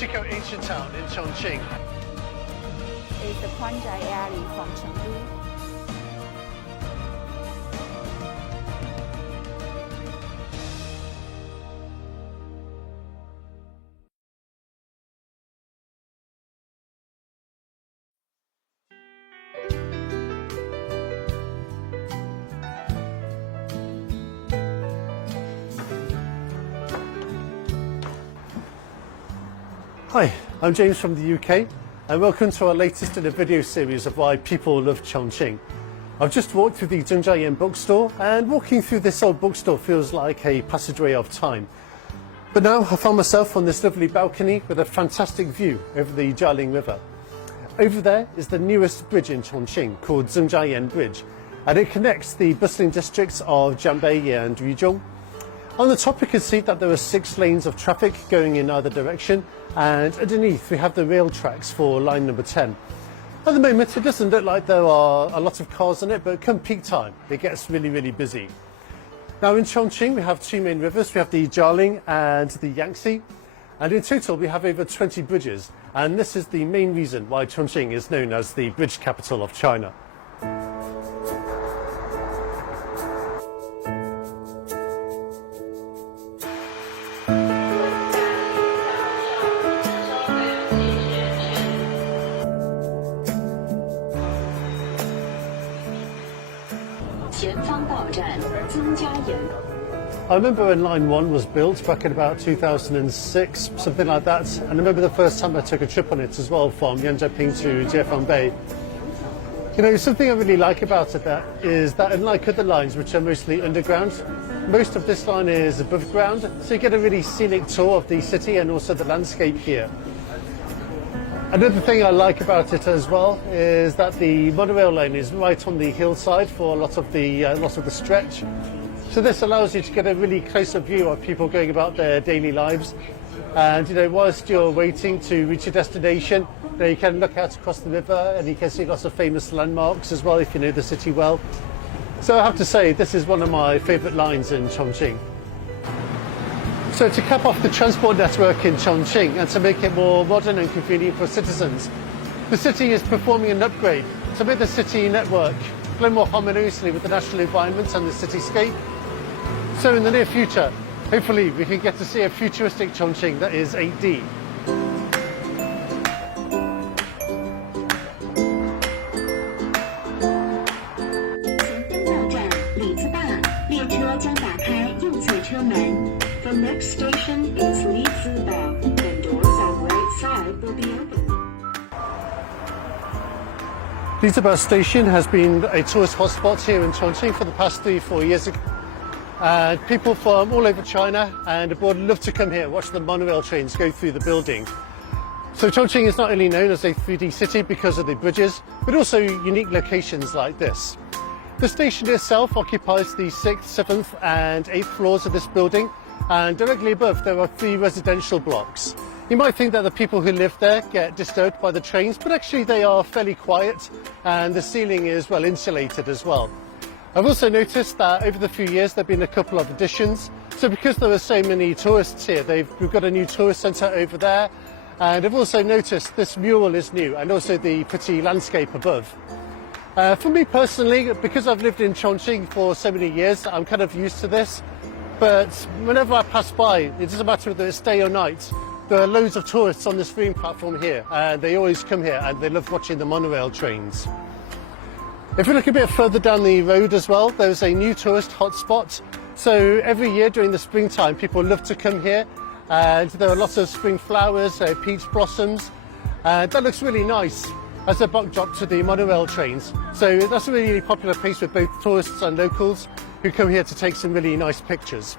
Trapiko ancient town in Chongqing. Is the Kuanzhai alley from Chengdu. Hi, I'm James from the UK and welcome to our latest in a video series of why people love Chongqing. I've just walked through the Tunghayan bookstore and walking through this old bookstore feels like a passageway of time. But now I found myself on this lovely balcony with a fantastic view over the Dahil River. Over there is the newest bridge in Chongqing called Tunghayan Bridge, and it connects the bustling districts of Jiangbei and Yuzhong. On the top you can see that there are 6 lanes of traffic going in either direction, and underneath we have the rail tracks for line number 10. At the moment it doesn't look like there are a lot of cars on it, but come peak time it gets really busy. Now in Chongqing we have 2 main rivers. We have the Dahil and the Yangtze, and in total we have over 20 bridges, and this is the main reason why Chongqing is known as the bridge capital of China. I remember when line 1 was built back in about 2006, something like that, and I remember the first time I took a trip on it as well from Yanjiaping to Jiefeng. You know, something I really like about it is that unlike other lines which are mostly underground, most of this line is above ground, so you get a really scenic tour of the city and also the landscape here. Another thing I like about it as well is that the monorail lane is right on the hillside for a lot of the stretch. So this allows you to get a really close-up view of people going about their daily lives. And you know, whilst you're waiting to reach a destination, you can look out across the river and you can see lots of famous landmarks as well if you know the city well. So I have to say, this is one of my favourite lines in Chongqing. So to cap off the transport network in Chongqing and to make it more modern and convenient for citizens, the city is performing an upgrade to make the city network blend more harmoniously with the national environment and the cityscape. So in the near future, hopefully we can get to see a futuristic Chongqing that is 8D. The next station is Lizida. The doors on right side will be open. Lizida station has been a tourist hotspot here in Chongqing for the past 3-4 years. People from all over China and abroad love to come here, watch the monorail trains go through the building. So Chongqing is not only known as a 3D city because of the bridges, but also unique locations like this. The station itself occupies the 6th, 7th and 8th floors of this building, and directly above there are 3 residential blocks. You might think that the people who live there get disturbed by the trains, but actually they are fairly quiet and the ceiling is well insulated as well. I've also noticed that over the few years there have been a couple of additions. So because there are so many tourists here, we've got a new tourist centre over there, and I've also noticed this mural is new and also the pretty landscape above. For me personally, because I've lived in Chongqing for so many years, I'm kind of used to this. But whenever I pass by, it doesn't matter whether it's day or night, there are loads of tourists on this viewing platform here, and they always come here and they love watching the monorail trains. If we look a bit further down the road as well, there's a new tourist hotspot. So every year during the springtime, people love to come here, and there are lots of spring flowers, peach blossoms, and that looks really nice as a backdrop to the monorail trains. So that's a really popular place with both tourists and locals who come here to take some really nice pictures.